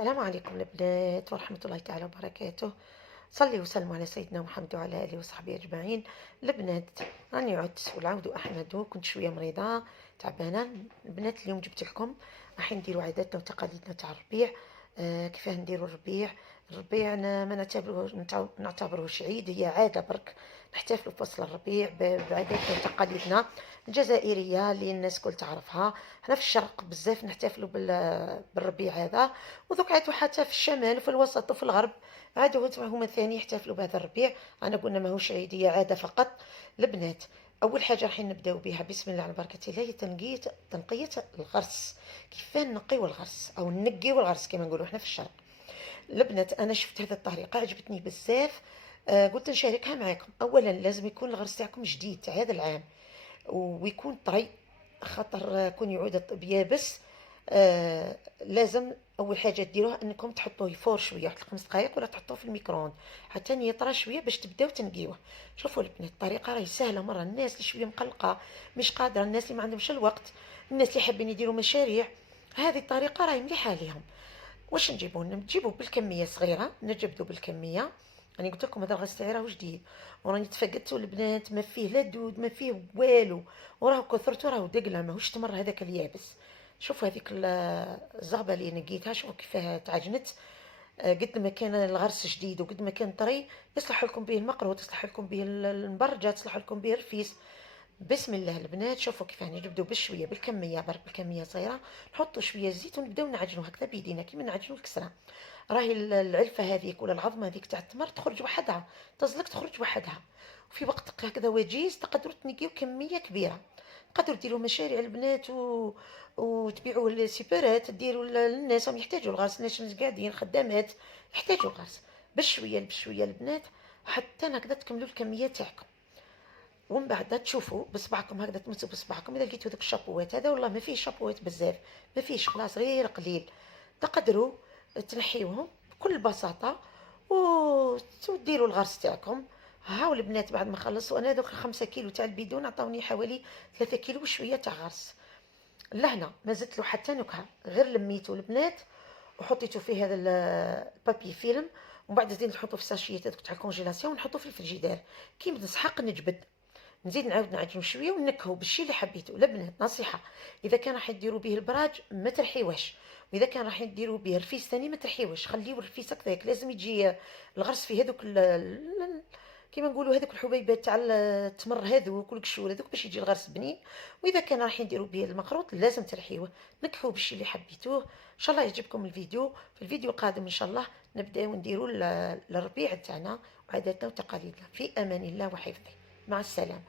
السلام عليكم البنات ورحمة الله تعالى وبركاته. صلي وسلموا على سيدنا محمد وعلى آله وصحبه أجمعين. البنات، راني عدت والعود أحمد، كنت شوية مريضة تعبانة. البنات اليوم جبت لكم راح نديروا عاداتنا وتقاليدنا تاع الربيع. كيفاه نديروا الربيع. الربيع أنا ما نعتبروش عيد، هي عادة برك نحتفلوا في فصل الربيع بعاداتنا وتقاليدنا الجزائرية اللي الناس كل تعرفها. هنا في الشرق بزاف نحتفلوا بالربيع هذا، وذوك عادوا حتى في الشمال وفي الوسط وفي الغرب عادوا هما ثاني يحتفلوا بهذا الربيع. انا قلنا ماهوش عيد، هي عاده فقط. البنات، اول حاجه راح نبداو بها بسم الله على بركه الله هي تنقيه الغرس. كيفاه نقيو الغرس او نقيو الغرس كما نقولوا احنا في الشرق. البنات، انا شفت هذه الطريقه عجبتني بزاف. قلت نشاركها معكم. اولا لازم يكون الغرس تاعكم جديد تاع هذا العام ويكون طري، خاطر كون يعود بيابس. لازم اول حاجه ديروها انكم تحطوه يفور شويه واحد 5 دقائق، ولا تحطوه في الميكرووند حتى يطرى شويه باش تبداو تنقيوه. شوفوا البنات، الطريقه راهي سهله مره. الناس اللي شويه مقلقه مش قادره، الناس اللي ما عندهمش الوقت، الناس اللي حابين يديروا مشاريع، هذه الطريقه راهي مليحه ليهم. واش نجيبوا بالكميه صغيره، نجبدوا بالكميه. راني قلت لكم هذا الغاز تاعي راهو جديد، وراني تفقدتوا البنات، ما فيه لا دود ما فيه والو، وراه كثرته راهو دقله ماهوش تمر هذاك اليابس. شوفوا هذيك الزغبه اللي نقيتها، شوفوا كيفاه تعجنت. قد ما كان الغرس جديد وقد ما كان طري يصلح لكم به المقروط، يصلح لكم به المبرجه، تصلح لكم به الرفيس. بسم الله البنات، شوفوا كيف يعني نبداو بشويه بالكميه، برك بالكميه صغيره. نحطوا شويه زيت ونبداو نعجنوا هكذا بيدينا كيما نعجنوا الكسره. راهي العلفه هذيك ولا العظمه هذيك تاع التمر تخرج وحدها، تزلق تخرج وحدها. وفي وقت هكذا وجيز تقدروا تنقيو كميه كبيره. تقدروا ديروا مشاريع البنات وتبيعوه للسيبرات، ديروا للناس هم يحتاجوا الغرس، الناس قاعدين خدامات يحتاجوا الغرس. بشويه بشويه البنات حتى هكذا تكملوا الكميه تاعكم. ومن بعد تشوفوا بصبعكم هكذا، تمسوا بصبعكم اذا لقيتوا ذوك الشابوات هذا، والله ما فيه شابوات بزاف، ما فيش، خلاص غير قليل. تقدروا تنحيوهم بكل بساطه وتديروا الغرس تاعكم. هاو البنات، بعد ما خلصوا انا دوك 5 كيلو تاع البيدون عطاوني حوالي 3 كيلو وشويه تاع غرس. لهنا ما زدت له حتى نكهه، غير لميتو البنات وحطيتو فيه هذا البابي فيلم. ومن بعد زيد نحطو في ساشيات هذوك تاع الكونجيلاسيون ونحطو في الفريجيدير. كي نسحق نجبد، نزيد نعاود نعجنو شويه ونكهو بالشي اللي حبيتو. البنات نصيحه، اذا كان راح ديروا به البراج ما ترحيوهش، واذا كان راح ديروا به رفيس ثاني ما ترحيوهش، خليو الرفيس هكذاك. لازم يجي الغرس فيه هذوك كيما نقولوا هذوك الحبيبات تاع التمر هذوك والقشور هذوك باش يجي الغرس بنين. واذا كان راح نديروا به المخروط لازم ترحيوه، نكهو بالشي اللي حبيتوه. ان شاء الله يعجبكم الفيديو. في الفيديو القادم ان شاء الله نبداو نديروا الربيع تاعنا وعاداتنا وتقاليدنا. في امان الله وحفظه. مع السلامه.